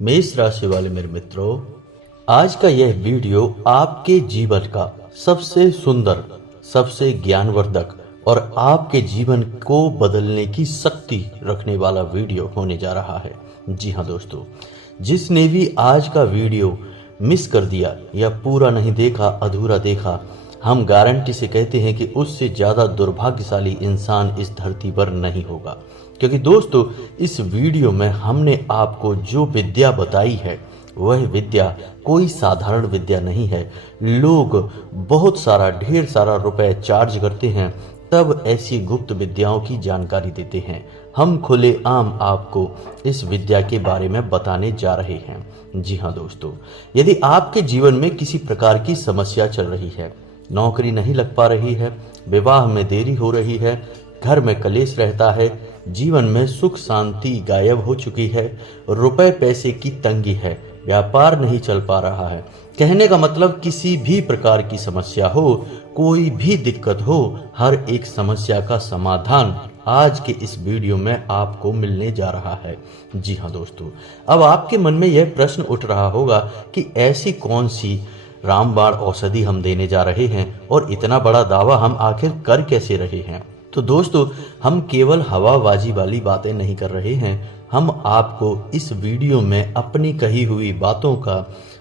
मेष राशि वाले मेरे मित्रों, आज का यह वीडियो आपके जीवन का सबसे सुंदर, सबसे ज्ञानवर्धक और आपके जीवन को बदलने की शक्ति रखने वाला वीडियो होने जा रहा है। जी हाँ दोस्तों, जिसने भी आज का वीडियो मिस कर दिया या पूरा नहीं देखा, अधूरा देखा, हम गारंटी से कहते हैं कि उससे ज़्यादा दुर्भाग्यशाली इंसान इस धरती पर नहीं होगा। क्योंकि दोस्तों, इस वीडियो में हमने आपको जो विद्या बताई है वह विद्या कोई साधारण विद्या नहीं है। लोग बहुत सारा, ढेर सारा रुपए चार्ज करते हैं तब ऐसी गुप्त विद्याओं की जानकारी देते हैं। हम खुलेआम आपको इस विद्या के बारे में बताने जा रहे हैं। जी हाँ दोस्तों, यदि आपके जीवन में किसी प्रकार की समस्या चल रही है, नौकरी नहीं लग पा रही है, विवाह में देरी हो रही है, घर में कलेश रहता है, जीवन में सुख शांति गायब हो चुकी है, रुपए पैसे की तंगी है, व्यापार नहीं चल पा रहा है, कहने का मतलब किसी भी प्रकार की समस्या हो, कोई भी दिक्कत हो, हर एक समस्या का समाधान आज के इस वीडियो में आपको मिलने जा रहा है। जी हाँ दोस्तों, अब आपके मन में यह प्रश्न उठ रहा होगा कि ऐसी कौन सी रामबाण औषधि हम देने जा रहे हैं और इतना बड़ा दावा हम आखिर कर कैसे रहे हैं। तो दोस्तों, हम केवल हवाबाजी वाली बातें नहीं कर रहे हैं, हम आपको इस वीडियो में अपनी कही हुई बातों का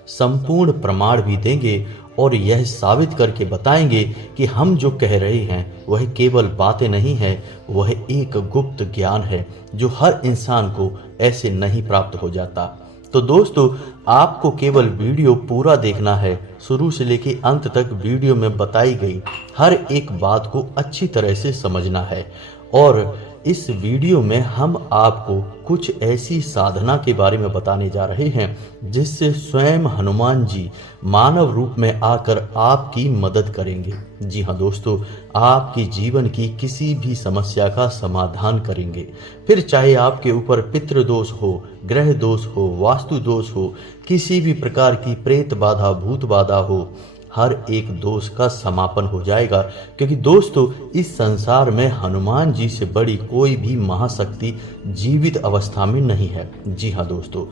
संपूर्ण प्रमाण भी देंगे और यह साबित करके बताएंगे कि हम जो कह रहे हैं वह केवल बातें नहीं है, वह एक गुप्त ज्ञान है जो हर इंसान को ऐसे नहीं प्राप्त हो जाता। तो दोस्तों, आपको केवल वीडियो पूरा देखना है, शुरू से लेकर अंत तक वीडियो में बताई गई हर एक बात को अच्छी तरह से समझना है। और इस वीडियो में हम आपको कुछ ऐसी साधना के बारे में बताने जा रहे हैं जिससे स्वयं हनुमान जी मानव रूप में आकर आपकी मदद करेंगे। जी हाँ दोस्तों, आपकी जीवन की किसी भी समस्या का समाधान करेंगे। फिर चाहे आपके ऊपर पितृ दोष हो, ग्रह दोष हो, वास्तु दोष हो, किसी भी प्रकार की प्रेत बाधा, भूत बाधा हो, हर एक दोष का समापन हो जाएगा। क्योंकि दोस्तों, इस संसार में हनुमान जी से बड़ी कोई भी महाशक्ति जीवित अवस्था में नहीं है। जी हाँ दोस्तों,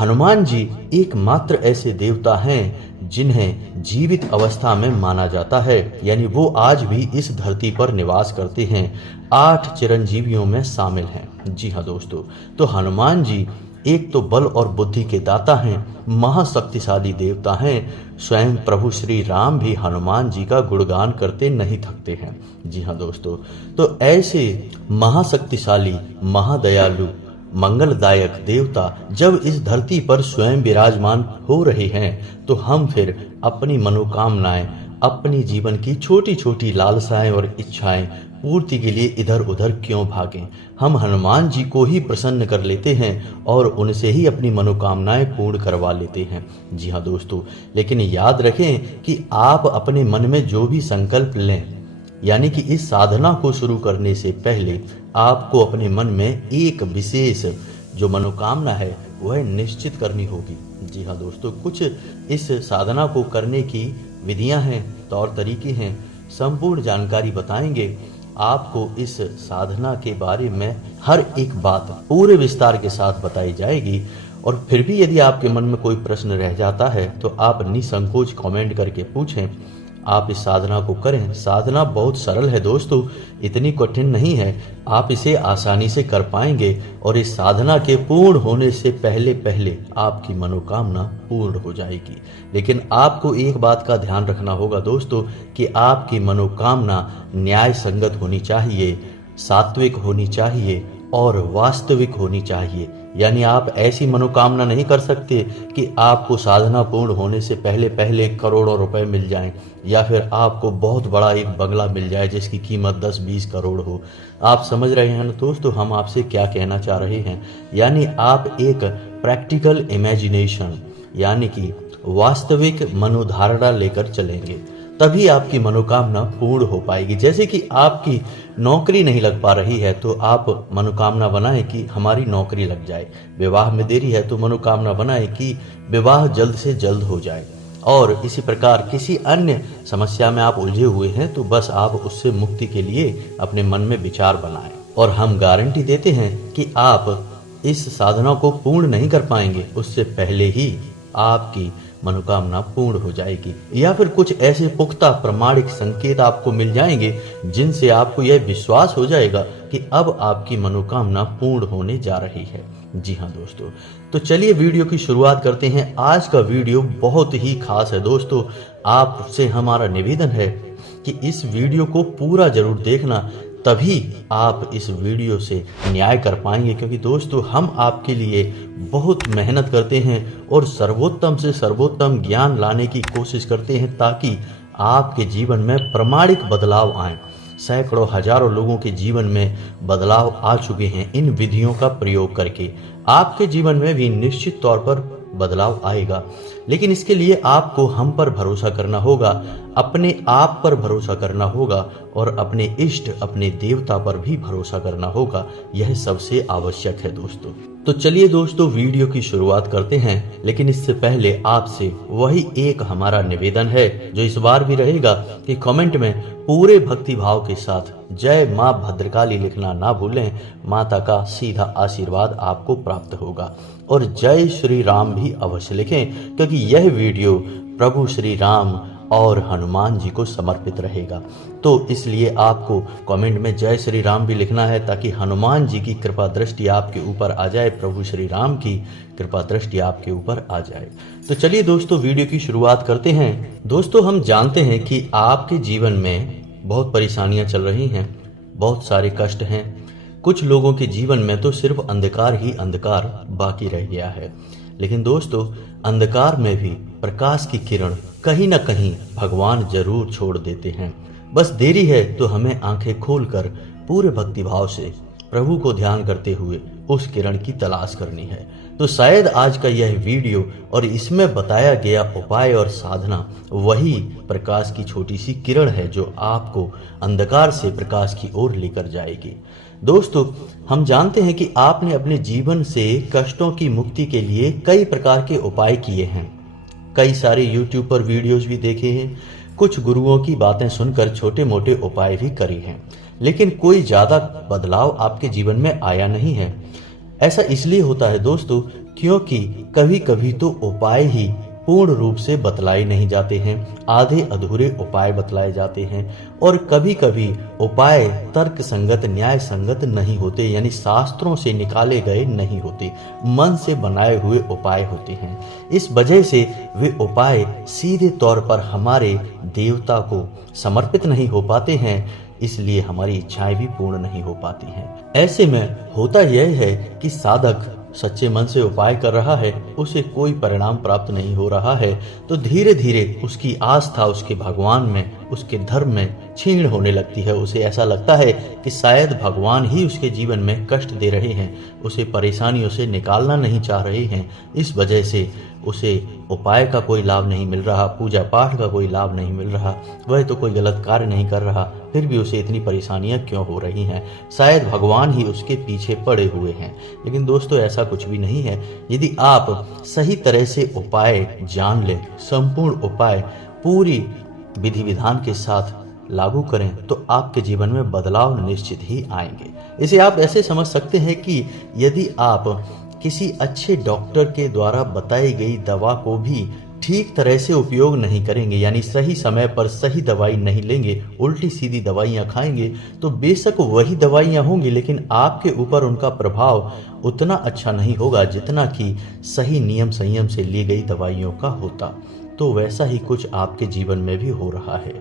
हनुमान जी एकमात्र ऐसे देवता हैं जिन्हें जीवित अवस्था में माना जाता है, यानी वो आज भी इस धरती पर निवास करते हैं, 8 चिरंजीवियों में शामिल हैं। जी हाँ दोस्तों, तो हनुमान जी एक तो बल और बुद्धि के दाता हैं, महाशक्तिशाली देवता हैं। स्वयं प्रभु श्री राम भी हनुमान जी का गुणगान करते नहीं थकते हैं। जी हाँ दोस्तों, तो ऐसे महाशक्तिशाली, महादयालु, मंगलदायक देवता जब इस धरती पर स्वयं विराजमान हो रहे हैं, तो हम फिर अपनी मनोकामनाएं, अपनी जीवन की छोटी छोटी लालसाएं और इच्छाएं पूर्ति के लिए इधर उधर क्यों भागें। हम हनुमान जी को ही प्रसन्न कर लेते हैं और उनसे ही अपनी मनोकामनाएं पूर्ण करवा लेते हैं। जी हाँ दोस्तों, लेकिन याद रखें कि आप अपने मन में जो भी संकल्प लें, यानी कि इस साधना को शुरू करने से पहले आपको अपने मन में एक विशेष जो मनोकामना है वह निश्चित करनी होगी। जी हाँ दोस्तों, कुछ इस साधना को करने की विधियां हैं, तौर तरीके हैं, संपूर्ण जानकारी बताएंगे आपको। इस साधना के बारे में हर एक बात पूरे विस्तार के साथ बताई जाएगी। और फिर भी यदि आपके मन में कोई प्रश्न रह जाता है तो आप निसंकोच कमेंट करके पूछें। आप इस साधना को करें। साधना बहुत सरल है दोस्तों, इतनी कठिन नहीं है, आप इसे आसानी से कर पाएंगे और इस साधना के पूर्ण होने से पहले पहले आपकी मनोकामना पूर्ण हो जाएगी। लेकिन आपको एक बात का ध्यान रखना होगा दोस्तों कि आपकी मनोकामना न्याय संगत होनी चाहिए, सात्विक होनी चाहिए और वास्तविक होनी चाहिए। यानी आप ऐसी मनोकामना नहीं कर सकते कि आपको साधना पूर्ण होने से पहले पहले करोड़ों रुपए मिल जाएं, या फिर आपको बहुत बड़ा एक बंगला मिल जाए जिसकी कीमत 10-20 करोड़ हो। आप समझ रहे हैं ना दोस्तों हम आपसे क्या कहना चाह रहे हैं। यानी आप एक प्रैक्टिकल इमेजिनेशन, यानी कि वास्तविक मनोधारणा लेकर चलेंगे, तभी आपकी मनोकामना पूर्ण हो पाएगी। जैसे कि आपकी नौकरी नहीं लग पा रही है तो आप मनोकामना बनाएं कि हमारी नौकरी लग जाए। विवाह में देरी है तो मनोकामना बनाएं कि विवाह जल्द से जल्द हो जाए। और इसी प्रकार किसी अन्य समस्या में आप उलझे हुए हैं तो बस आप उससे मुक्ति के लिए अपने मन में विचार बनाएं। और हम गारंटी देते हैं कि आप इस साधना को पूर्ण नहीं कर पाएंगे उससे पहले ही आपकी मनोकामना पूर्ण हो जाएगी, या फिर कुछ ऐसे पुख्ता प्रमाणिक संकेत आपको मिल जाएंगे जिनसे आपको यह विश्वास हो जाएगा कि अब आपकी मनोकामना पूर्ण होने जा रही है। जी हाँ दोस्तों, तो चलिए वीडियो की शुरुआत करते हैं। आज का वीडियो बहुत ही खास है दोस्तों। आपसे हमारा निवेदन है कि इस वीडियो को पूरा जरूर देखना, तभी आप इस वीडियो से न्याय कर पाएंगे, क्योंकि दोस्तों हम आपके लिए बहुत मेहनत करते हैं और सर्वोत्तम से सर्वोत्तम ज्ञान लाने की कोशिश करते हैं ताकि आपके जीवन में प्रमाणिक बदलाव आए। सैकड़ों हजारों लोगों के जीवन में बदलाव आ चुके हैं इन विधियों का प्रयोग करके। आपके जीवन में भी निश्चित तौर पर बदलाव आएगा, लेकिन इसके लिए आपको हम पर भरोसा करना होगा, अपने आप पर भरोसा करना होगा और अपने इष्ट अपने देवता पर भी भरोसा करना होगा। यह सबसे आवश्यक है दोस्तों। तो चलिए दोस्तों वीडियो की शुरुआत करते हैं, लेकिन इससे पहले आपसे वही एक हमारा निवेदन है जो इस बार भी रहेगा कि कमेंट में पूरे भक्ति भाव के साथ जय माँ भद्रकाली लिखना ना भूलें। माता का सीधा आशीर्वाद आपको प्राप्त होगा। और जय श्री राम भी अवश्य लिखें, क्योंकि यह वीडियो प्रभु श्री राम और हनुमान जी को समर्पित रहेगा। तो इसलिए आपको कमेंट में जय श्री राम भी लिखना है ताकि हनुमान जी की कृपा दृष्टि आपके ऊपर आ जाए, प्रभु श्री राम की कृपा दृष्टि आपके ऊपर आ जाए। तो चलिए दोस्तों वीडियो की शुरुआत करते हैं। दोस्तों हम जानते हैं कि आपके जीवन में बहुत परेशानियां चल रही हैं, बहुत सारे कष्ट हैं। कुछ लोगों के जीवन में तो सिर्फ अंधकार ही अंधकार बाकी रह गया है, लेकिन दोस्तों अंधकार में भी प्रकाश की किरण कहीं ना कहीं भगवान जरूर छोड़ देते हैं। बस देरी है तो हमें आंखें खोलकर पूरे भक्ति भाव से प्रभु को ध्यान करते हुए उस किरण की तलाश करनी है। तो शायद आज का यह वीडियो और इसमें बताया गया उपाय और साधना वही प्रकाश की छोटी सी किरण है जो आपको अंधकार से प्रकाश की ओर लेकर जाएगी। दोस्तों हम जानते हैं कि आपने अपने जीवन से कष्टों की मुक्ति के लिए कई प्रकार के उपाय किए हैं, कई सारे यूट्यूब पर वीडियोस भी देखे हैं, कुछ गुरुओं की बातें सुनकर छोटे मोटे उपाय भी करे हैं, लेकिन कोई ज्यादा बदलाव आपके जीवन में आया नहीं है। ऐसा इसलिए होता है दोस्तों क्योंकि कभी कभी तो उपाय ही पूर्ण रूप से बतलाए नहीं जाते हैं, आधे अधूरे उपाय बतलाए जाते हैं, और कभी कभी उपाय तर्क संगत न्याय संगत नहीं होते, यानी शास्त्रों से निकाले गए नहीं होते, मन से बनाए हुए उपाय होते हैं। इस वजह से वे उपाय सीधे तौर पर हमारे देवता को समर्पित नहीं हो पाते हैं, इसलिए हमारी इच्छाएं भी पूर्ण नहीं हो पाती हैं। ऐसे में होता यह है कि साधक सच्चे मन से उपाय कर रहा है, उसे कोई परिणाम प्राप्त नहीं हो रहा है, तो धीरे धीरे उसकी आस्था उसके भगवान में, उसके धर्म में क्षीण होने लगती है। उसे ऐसा लगता है कि शायद भगवान ही उसके जीवन में कष्ट दे रहे हैं, उसे परेशानियों से निकालना नहीं चाह रहे हैं। इस वजह से उसे उपाय का कोई लाभ नहीं मिल रहा, पूजा पाठ का कोई लाभ नहीं मिल रहा, वह तो कोई गलत कार्य नहीं कर रहा, फिर भी उसे इतनी परेशानियां क्यों हो रही हैं? शायद भगवान ही उसके पीछे पड़े हुए हैं। लेकिन दोस्तों ऐसा कुछ भी नहीं है। यदि आप सही तरह से उपाय जान लें, संपूर्ण उपाय पूरी विधि विधान के साथ लागू करें, तो आपके जीवन में बदलाव निश्चित ही आएंगे। इसे आप ऐसे समझ सकते हैं कि यदि आप किसी अच्छे डॉक्टर के द्वारा बताई गई दवा को भी ठीक तरह से उपयोग नहीं करेंगे, यानी सही समय पर सही दवाई नहीं लेंगे, उल्टी सीधी दवाइयाँ खाएंगे, तो बेशक वही दवाइयाँ होंगी लेकिन आपके ऊपर उनका प्रभाव उतना अच्छा नहीं होगा जितना कि सही नियम संयम से ली गई दवाइयों का होता। तो वैसा ही कुछ आपके जीवन में भी हो रहा है।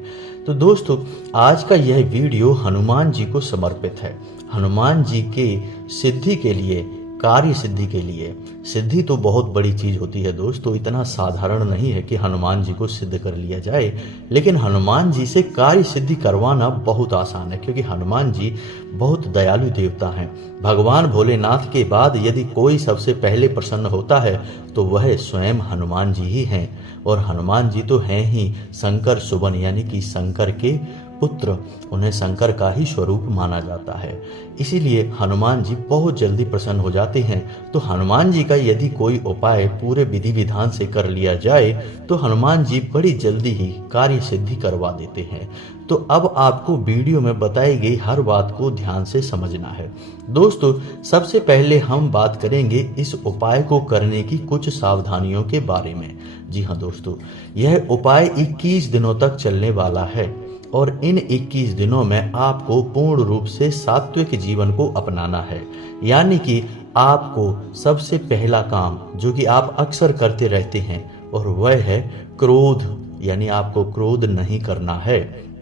तो दोस्तों आज का यह वीडियो हनुमान जी को समर्पित है। हनुमान जी के सिद्धि के लिए, कार्य सिद्धि के लिए। सिद्धि तो बहुत बड़ी चीज होती है दोस्तों, इतना साधारण नहीं है कि हनुमान जी को सिद्ध कर लिया जाए, लेकिन हनुमान जी से कार्य सिद्धि करवाना बहुत आसान है, क्योंकि हनुमान जी बहुत दयालु देवता हैं। भगवान भोलेनाथ के बाद यदि कोई सबसे पहले प्रसन्न होता है तो वह स्वयं हनुमान जी ही हैं, और हनुमान जी तो हैं ही शंकर सुवन, यानी कि शंकर के पुत्र, उन्हें शंकर का ही स्वरूप माना जाता है। इसीलिए हनुमान जी बहुत जल्दी प्रसन्न हो जाते हैं। तो हनुमान जी का यदि कोई उपाय पूरे विधि विधान से कर लिया जाए तो हनुमान जी बड़ी जल्दी ही कार्य सिद्धि करवा देते हैं। तो अब आपको वीडियो में बताई गई हर बात को ध्यान से समझना है। दोस्तों, सबसे पहले हम बात करेंगे इस उपाय को करने की कुछ सावधानियों के बारे में। जी हाँ दोस्तों, यह उपाय 21 दिनों तक चलने वाला है और इन 21 दिनों में आपको पूर्ण रूप से सात्विक जीवन को अपनाना है। यानी कि आपको सबसे पहला काम जो कि आप अक्सर करते रहते हैं और वह है क्रोध, यानी आपको क्रोध नहीं करना है,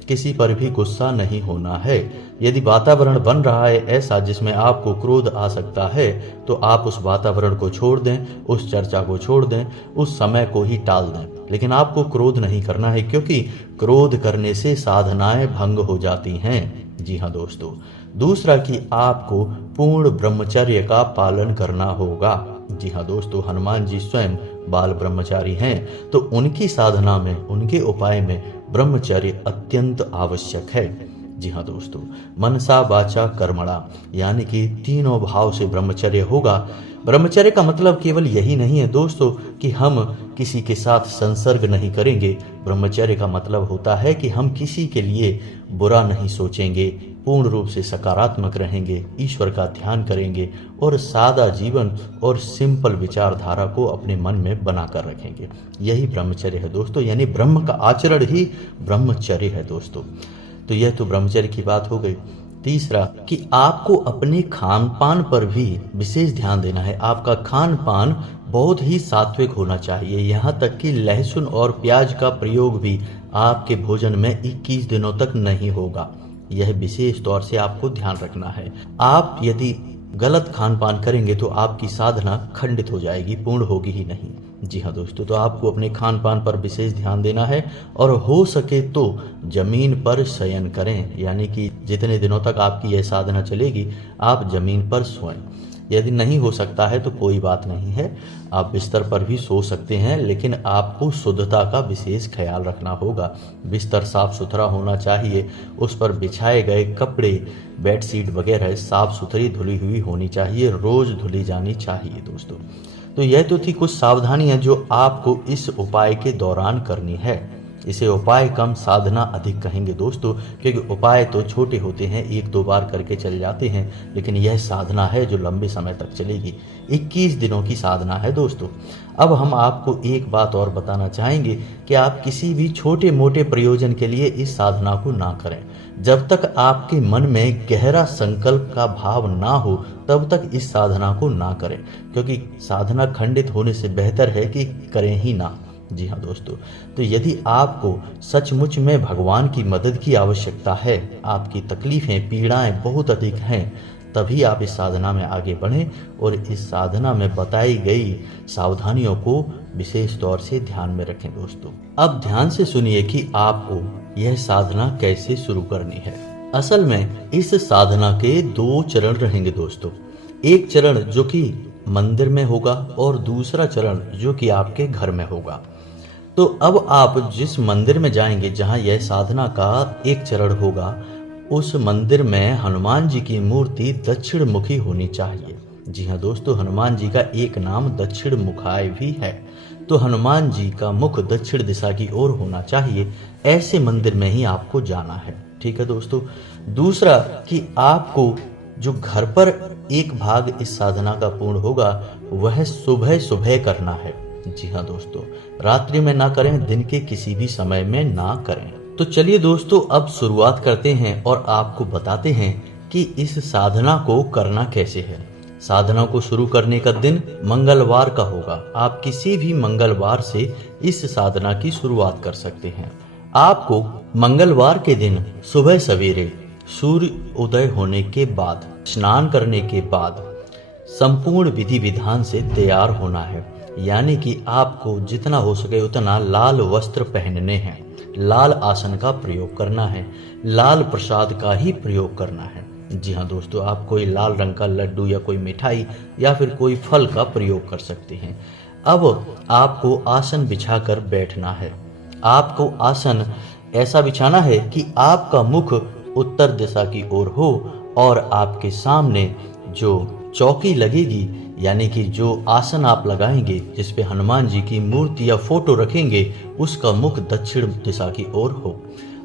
किसी पर भी गुस्सा नहीं होना है। यदि वातावरण बन रहा है ऐसा जिसमें आपको क्रोध आ सकता है तो आप उस वातावरण को छोड़ दें, उस चर्चा को छोड़ दें, उस समय को ही टाल दें। लेकिन आपको क्रोध नहीं करना है, क्योंकि क्रोध करने से साधनाएं भंग हो जाती हैं। जी हाँ दोस्तों, दूसरा कि आपको पूर्ण ब्रह्मचर्य का पालन करना होगा। जी हाँ दोस्तों, हनुमान जी स्वयं बाल ब्रह्मचारी हैं, तो उनकी साधना में, उनके उपाय में ब्रह्मचर्य अत्यंत आवश्यक है। जी हाँ दोस्तों, मनसा वाचा कर्मणा, यानी कि तीनों भाव से ब्रह्मचर्य होगा। ब्रह्मचर्य का मतलब केवल यही नहीं है दोस्तों कि हम किसी के साथ संसर्ग नहीं करेंगे। ब्रह्मचर्य का मतलब होता है कि हम किसी के लिए बुरा नहीं सोचेंगे, पूर्ण रूप से सकारात्मक रहेंगे, ईश्वर का ध्यान करेंगे और सादा जीवन और सिंपल विचारधारा को अपने मन में बनाकर रखेंगे। यही ब्रह्मचर्य है दोस्तों, यानी ब्रह्म का आचरण ही ब्रह्मचर्य है दोस्तों। तो यह तो ब्रह्मचर्य की बात हो गई। तीसरा कि आपको अपने खान पान पर भी विशेष ध्यान देना है। आपका खान पान बहुत ही सात्विक होना चाहिए, यहाँ तक कि लहसुन और प्याज का प्रयोग भी आपके भोजन में 21 दिनों तक नहीं होगा। यह विशेष तौर से आपको ध्यान रखना है। आप यदि गलत खान पान करेंगे तो आपकी साधना खंडित हो जाएगी, पूर्ण होगी ही नहीं। जी हाँ दोस्तों, तो आपको अपने खान पान पर विशेष ध्यान देना है और हो सके तो जमीन पर शयन करें, यानी कि जितने दिनों तक आपकी यह साधना चलेगी आप जमीन पर सोएं। यदि नहीं हो सकता है तो कोई बात नहीं है, आप बिस्तर पर भी सो सकते हैं, लेकिन आपको शुद्धता का विशेष ख्याल रखना होगा। बिस्तर साफ सुथरा होना चाहिए, उस पर बिछाए गए कपड़े, बेडशीट वगैरह साफ सुथरी धुली हुई होनी चाहिए, रोज धुली जानी चाहिए दोस्तों। तो यह तो थी कुछ सावधानियां जो आपको इस उपाय के दौरान करनी है। इसे उपाय कम साधना अधिक कहेंगे दोस्तों, क्योंकि उपाय तो छोटे होते हैं, 1-2 बार करके चल जाते हैं, लेकिन यह साधना है जो लंबे समय तक चलेगी। 21 दिनों की साधना है दोस्तों। अब हम आपको एक बात और बताना चाहेंगे कि आप किसी भी छोटे मोटे प्रयोजन के लिए इस साधना को ना करें। जब तक आपके मन में गहरा संकल्प का भाव ना हो तब तक इस साधना को ना करें, क्योंकि साधना खंडित होने से बेहतर है कि करें ही ना। जी हाँ दोस्तों, तो यदि आपको सचमुच में भगवान की मदद की आवश्यकता है, आपकी तकलीफें पीड़ाएं बहुत अधिक हैं, तभी आप इस साधना में आगे बढ़ें और इस साधना में बताई गई सावधानियों को विशेष तौर से ध्यान में रखें दोस्तों। अब ध्यान से सुनिए कि आपको यह साधना कैसे शुरू करनी है। असल में इस साधना के 2 चरण रहेंगे दोस्तों। एक चरण जो कि मंदिर में होगा और दूसरा चरण जो कि आपके घर में होगा। तो अब आप जिस मंदिर में जाएंगे जहां यह साधना का एक चरण होगा, उस मंदिर में हनुमान जी की मूर्ति दक्षिण मुखी होनी चाहिए। जी हाँ दोस्तों, हनुमान जी का एक नाम दक्षिण मुखाय भी है। तो हनुमान जी का मुख दक्षिण दिशा की ओर होना चाहिए। ऐसे मंदिर में ही आपको जाना है, ठीक है दोस्तों। दूसरा कि आपको जो घर पर एक भाग इस साधना का पूर्ण होगा वह सुबह सुबह करना है। जी हाँ दोस्तों, रात्रि में ना करें, दिन के किसी भी समय में ना करें। तो चलिए दोस्तों, अब शुरुआत करते हैं और आपको बताते हैं कि इस साधना को करना कैसे है। साधना को शुरू करने का दिन मंगलवार का होगा। आप किसी भी मंगलवार से इस साधना की शुरुआत कर सकते हैं। आपको मंगलवार के दिन सुबह सवेरे सूर्य उदय होने के बाद, स्नान करने के बाद संपूर्ण विधि विधान से तैयार होना है। यानी कि आपको जितना हो सके उतना लाल वस्त्र पहनने हैं, लाल आसन का प्रयोग करना है, लाल प्रसाद का ही प्रयोग करना है। जी हाँ दोस्तों, आप कोई लाल रंग का लड्डू या कोई मिठाई या फिर कोई फल का प्रयोग कर सकते हैं। अब आपको आसन बिछाकर बैठना है। आपको आसन ऐसा बिछाना है कि आपका मुख उत्तर दिशा की ओर हो और आपके सामने जो चौकी लगेगी, यानी कि जो आसन आप लगाएंगे जिस पे हनुमान जी की मूर्ति या फोटो रखेंगे, उसका मुख दक्षिण दिशा की ओर हो।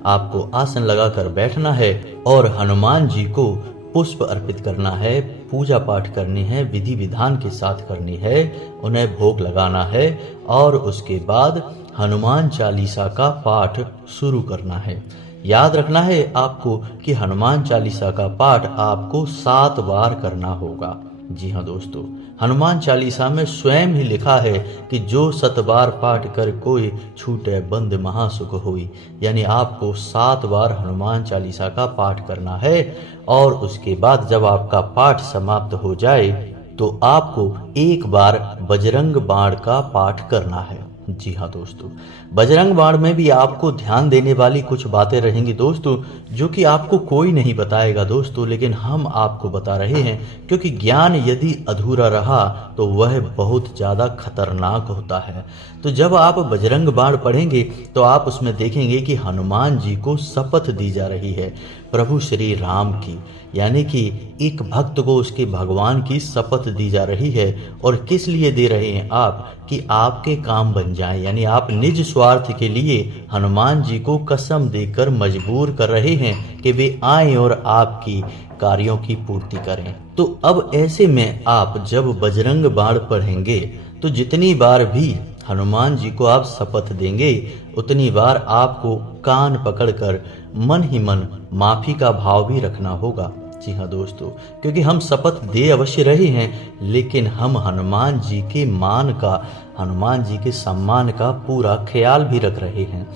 आपको आसन लगाकर बैठना है और हनुमान जी को पुष्प अर्पित करना है, पूजा पाठ करनी है, विधि विधान के साथ करनी है, उन्हें भोग लगाना है और उसके बाद हनुमान चालीसा का पाठ शुरू करना है। याद रखना है आपको कि हनुमान चालीसा का पाठ आपको 7 बार करना होगा। जी हाँ दोस्तों, हनुमान चालीसा में स्वयं ही लिखा है कि जो 7 बार पाठ कर कोई छूटे बंद महासुख होई, यानी आपको 7 बार हनुमान चालीसा का पाठ करना है। और उसके बाद जब आपका पाठ समाप्त हो जाए तो आपको एक बार बजरंग बाण का पाठ करना है। जी हाँ दोस्तों, बजरंग बाण में भी आपको ध्यान देने वाली कुछ बातें रहेंगी दोस्तों, जो कि आपको कोई नहीं बताएगा दोस्तों, लेकिन हम आपको बता रहे हैं, क्योंकि ज्ञान यदि अधूरा रहा तो वह बहुत ज़्यादा खतरनाक होता है। तो जब आप बजरंग बाण पढ़ेंगे तो आप उसमें देखेंगे कि हनुमान जी को शपथ दी जा रही है प्रभु श्री राम की, यानी कि एक भक्त को उसके भगवान की शपथ दी जा रही है। और किस लिए दे रहे हैं आप? कि आपके काम बन जाएं, यानी आप निज स्वार्थ के लिए हनुमान जी को कसम देकर मजबूर कर रहे हैं कि वे आएं और आपकी कार्यों की पूर्ति करें। तो अब ऐसे में आप जब बजरंग बाण पढ़ेंगे तो जितनी बार भी हनुमान जी को आप शपथ देंगे उतनी बार आपको कान पकड़कर मन ही मन माफी का भाव भी रखना होगा। जी हाँ दोस्तों, क्योंकि हम शपथ दे अवश्य रहे हैं, लेकिन हम हनुमान जी के मान का, हनुमान जी के सम्मान का पूरा ख्याल भी रख रहे हैं।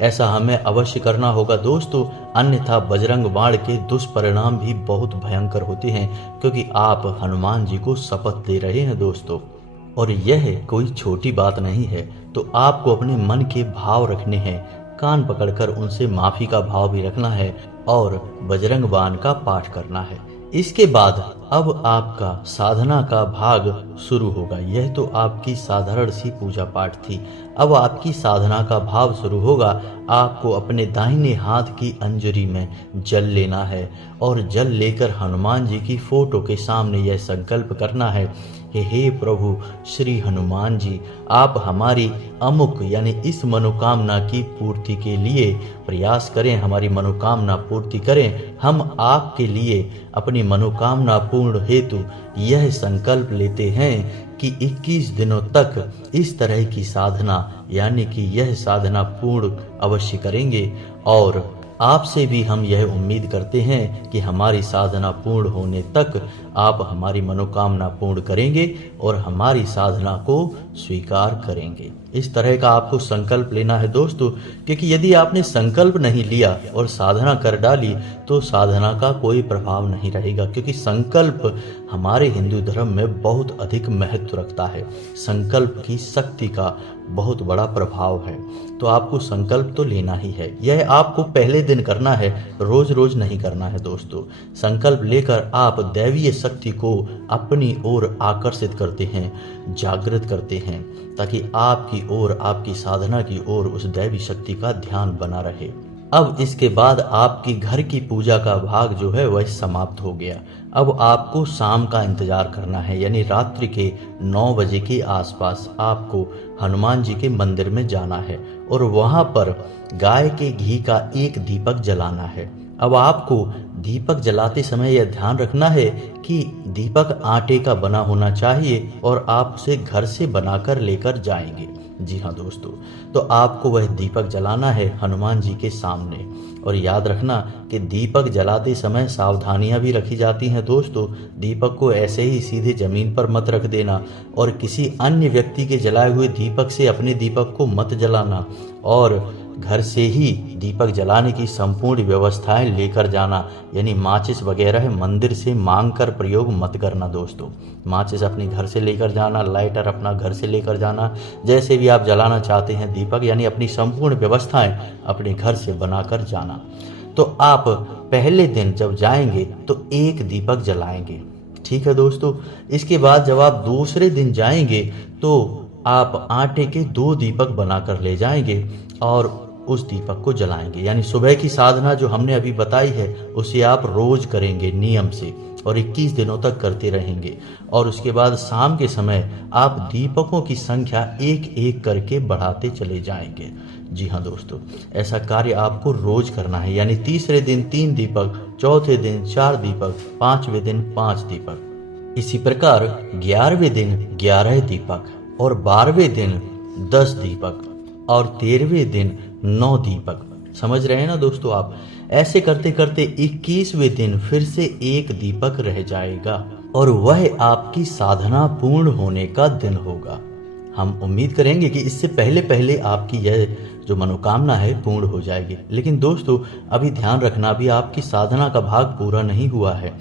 ऐसा हमें अवश्य करना होगा दोस्तों, अन्यथा बजरंग बाण के दुष्परिणाम भी बहुत भयंकर होते हैं, क्योंकि आप हनुमान जी को शपथ दे रहे हैं दोस्तों। और यह कोई छोटी बात नहीं है, तो आपको अपने मन के भाव रखने हैं, कान पकड़कर उनसे माफी का भाव भी रखना है और बजरंग बाण का पाठ करना है। इसके बाद अब आपका साधना का भाग शुरू होगा। यह तो आपकी साधारण सी पूजा पाठ थी, अब आपकी साधना का भाव शुरू होगा। आपको अपने दाहिने हाथ की अंजुरी में जल लेना है और जल लेकर हनुमान जी की फोटो के सामने यह संकल्प करना है कि हे प्रभु श्री हनुमान जी, आप हमारी अमुक यानी इस मनोकामना की पूर्ति के लिए प्रयास करें, हमारी मनोकामना पूर्ति करें। हम आपके लिए अपनी मनोकामना पूर्ण हेतु यह संकल्प लेते हैं कि 21 दिनों तक इस तरह की साधना, यानी कि यह साधना पूर्ण अवश्य करेंगे। और आपसे भी हम यह उम्मीद करते हैं कि हमारी साधना पूर्ण होने तक आप हमारी मनोकामना पूर्ण करेंगे और हमारी साधना को स्वीकार करेंगे। इस तरह का आपको संकल्प लेना है दोस्तों, क्योंकि यदि आपने संकल्प नहीं लिया और साधना कर डाली तो साधना का कोई प्रभाव नहीं रहेगा, क्योंकि संकल्प हमारे हिंदू धर्म में बहुत अधिक महत्व रखता है। संकल्प की शक्ति का बहुत बड़ा प्रभाव है, तो आपको संकल्प तो लेना ही है। यह आपको पहले दिन करना है, रोज रोज नहीं करना है दोस्तों। संकल्प लेकर आप दैवीय शक्ति को अपनी ओर आकर्षित करते हैं, जागृत करते हैं, ताकि आपकी ओर, आपकी साधना की ओर उस दैवी शक्ति का ध्यान बना रहे। अब इसके बाद आपकी घर की पूजा का भाग जो है वह समाप्त हो गया। अब आपको शाम का इंतजार करना है, यानी रात्रि के 9 बजे के आसपास आपको हनुमान जी के मंदिर में जाना है और वहां पर गाय के घी का एक दीपक जलाना है। अब आपको दीपक जलाते समय यह ध्यान रखना है कि दीपक आटे का बना होना चाहिए और आप उसे घर से बनाकर लेकर जाएंगे। जी हाँ दोस्तों, तो आपको वह दीपक जलाना है हनुमान जी के सामने। और याद रखना कि दीपक जलाते समय सावधानियां भी रखी जाती हैं दोस्तों। दीपक को ऐसे ही सीधे जमीन पर मत रख देना और किसी अन्य व्यक्ति के जलाए हुए दीपक से अपने दीपक को मत जलाना, और घर से ही दीपक जलाने की संपूर्ण व्यवस्थाएं लेकर जाना, यानी माचिस वगैरह मंदिर से मांग कर प्रयोग मत करना दोस्तों। माचिस अपने घर से लेकर जाना, लाइटर अपना घर से लेकर जाना, जैसे भी आप जलाना चाहते हैं दीपक, यानी अपनी संपूर्ण व्यवस्थाएं अपने घर से बनाकर जाना। तो आप पहले दिन जब जाएंगे तो एक दीपक जलाएंगे, ठीक है दोस्तों। इसके बाद जब आप दूसरे दिन जाएंगे तो आप आटे के 2 दीपक बनाकर ले जाएंगे और उस दीपक को जलाएंगे। यानी सुबह की साधना जो हमने अभी बताई है उसे आप रोज करेंगे नियम से और 21 दिनों तक करते रहेंगे। और उसके बाद शाम के समय आप दीपकों की संख्या एक एक करके बढ़ाते चले जाएंगे। जी हाँ दोस्तों, ऐसा कार्य आपको रोज करना है। यानी तीसरे दिन 3 दीपक, चौथे दिन 4 दीपक, 5वें दिन 5 दीपक। इसी प्रकार 11वें दिन 11 दीपक और 12वें दिन 10 दीपक और 13वें दिन 9 दीपक। समझ रहे हैं ना दोस्तों आप। ऐसे करते करते 21वें दिन फिर से एक दीपक रह जाएगा और वह आपकी साधना पूर्ण होने का दिन होगा। हम उम्मीद करेंगे कि इससे पहले पहले आपकी यह जो मनोकामना है पूर्ण हो जाएगी। लेकिन दोस्तों अभी ध्यान रखना, अभी आपकी साधना का भाग पूरा नहीं हुआ है।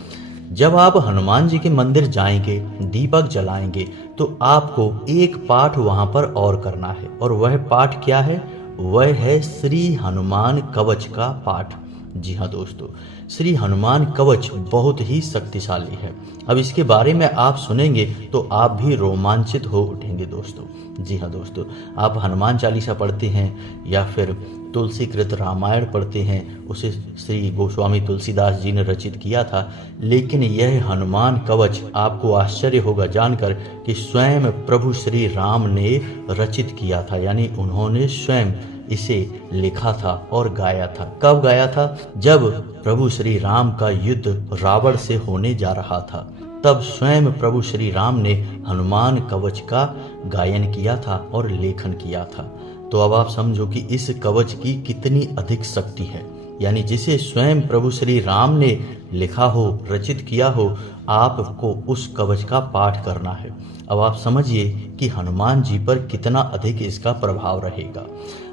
जब आप हनुमान जी के मंदिर जाएंगे, दीपक जलाएंगे, तो आपको एक पाठ वहां पर और करना है। और वह पाठ क्या है? वह है श्री हनुमान कवच का पाठ। जी हाँ दोस्तों, श्री हनुमान कवच बहुत ही शक्तिशाली है। अब इसके बारे में आप सुनेंगे तो आप भी रोमांचित हो उठेंगे दोस्तों। जी हाँ दोस्तों, आप हनुमान चालीसा पढ़ते हैं या फिर तुलसीकृत रामायण पढ़ते हैं, उसे श्री गोस्वामी तुलसीदास जी ने रचित किया था। लेकिन यह हनुमान कवच आपको आश्चर्य होगा जानकर कि स्वयं प्रभु श्री राम ने रचित किया था। यानी उन्होंने स्वयं इसे लिखा था और गाया था। कब गाया था? जब प्रभु श्री राम का युद्ध रावण से होने जा रहा था, तब स्वयं प्रभु श्री राम ने हनुमान कवच का गायन किया था और लेखन किया था। तो अब आप समझो कि इस कवच की कितनी अधिक शक्ति है। यानी जिसे स्वयं प्रभु श्री राम ने लिखा हो, रचित किया हो, आपको उस कवच का पाठ करना है। अब आप समझिए कि हनुमान जी पर कितना अधिक इसका प्रभाव रहेगा।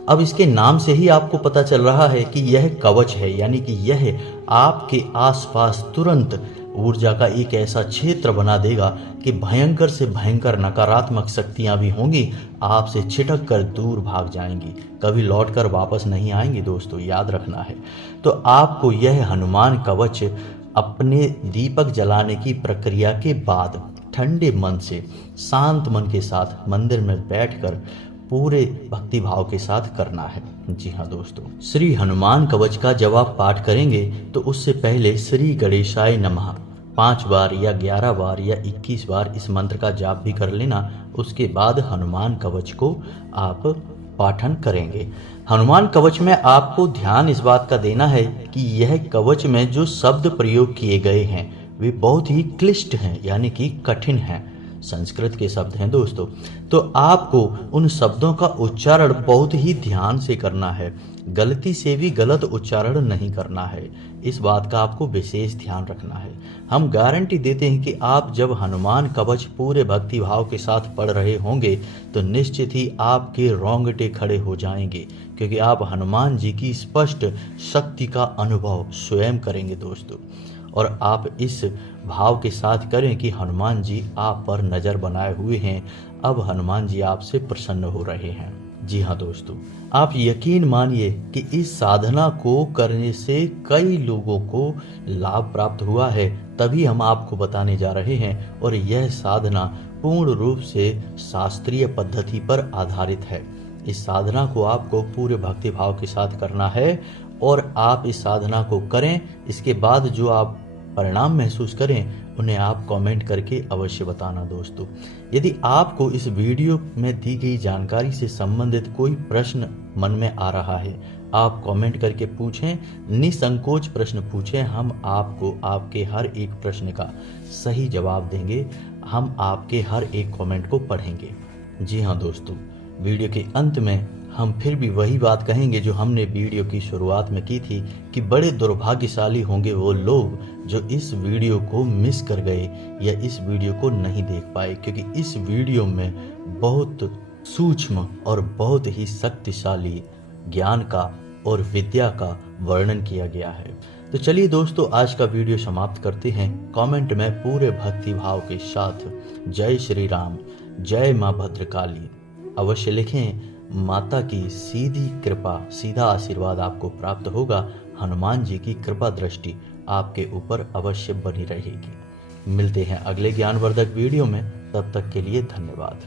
अब इसके नाम से ही आपको पता चल रहा है कि यह कवच है। यानी कि यह आपके आसपास तुरंत ऊर्जा का एक ऐसा क्षेत्र बना देगा कि भयंकर से भयंकर नकारात्मक शक्तियां भी होंगी, आपसे छिटक कर दूर भाग जाएंगी, कभी लौटकर वापस नहीं आएंगी दोस्तों, याद रखना है। तो आपको यह हनुमान कवच अपने दीपक जलाने की प्रक्रिया के बाद ठंडे मन से, शांत मन के साथ मंदिर में बैठकर पूरे भक्ति भाव के साथ करना है। जी हाँ दोस्तों, श्री हनुमान कवच का जब आप पाठ करेंगे तो उससे पहले श्री गणेशाय नमः 5 बार या 11 बार या 21 बार इस मंत्र का जाप भी कर लेना। उसके बाद हनुमान कवच को आप पाठन करेंगे। हनुमान कवच में आपको ध्यान इस बात का देना है कि यह कवच में जो शब्द प्रयोग किए गए हैं वे बहुत ही क्लिष्ट हैं, यानी कि कठिन हैं। संस्कृत के शब्द हैं दोस्तों। तो आपको उन शब्दों का उच्चारण बहुत ही ध्यान से करना है, गलती से भी गलत उच्चारण नहीं करना है। इस बात का आपको विशेष ध्यान रखना है। हम गारंटी देते हैं कि आप जब हनुमान कवच पूरे भक्ति भाव के साथ पढ़ रहे होंगे तो निश्चित ही आपके रोंगटे खड़े हो जाएंगे, क्योंकि आप हनुमान जी की स्पष्ट शक्ति का अनुभव स्वयं करेंगे दोस्तों। और आप इस भाव के साथ करें कि हनुमान जी आप पर नज़र बनाए हुए हैं, अब हनुमान जी आपसे प्रसन्न हो रहे हैं। जी हाँ दोस्तों, आप यकीन मानिए कि इस साधना को करने से कई लोगों को लाभ प्राप्त हुआ है, तभी हम आपको बताने जा रहे हैं। और यह साधना पूर्ण रूप से शास्त्रीय पद्धति पर आधारित है। इस साधना को आपको पूरे भक्ति भाव के साथ करना है और आप इस साधना को करें। इसके बाद जो आप परिणाम महसूस करें उन्हें आप कमेंट करके अवश्य बताना दोस्तों। यदि आपको इस वीडियो में दी गई जानकारी से संबंधित कोई प्रश्न मन में आ रहा है, आप कमेंट करके पूछें, निसंकोच प्रश्न पूछें। हम आपको आपके हर एक प्रश्न का सही जवाब देंगे। हम आपके हर एक कमेंट को पढ़ेंगे। जी हाँ दोस्तों, वीडियो के अंत में हम फिर भी वही बात कहेंगे जो हमने वीडियो की शुरुआत में की थी कि बड़े दुर्भाग्यशाली होंगे वो लोग जो इस वीडियो को मिस कर गए या इस वीडियो को नहीं देख पाए, क्योंकि इस वीडियो में बहुत सूक्ष्म और बहुत ही शक्तिशाली ज्ञान का और विद्या का वर्णन किया गया है। तो चलिए दोस्तों, आज का वीडियो समाप्त करते हैं। कमेंट में पूरे भक्ति भाव के साथ जय श्री राम, जय माँ भद्रकाली अवश्य लिखें। माता की सीधी कृपा, सीधा आशीर्वाद आपको प्राप्त होगा। हनुमान जी की कृपा दृष्टि आपके ऊपर अवश्य बनी रहेगी। मिलते हैं अगले ज्ञानवर्धक वीडियो में, तब तक के लिए धन्यवाद।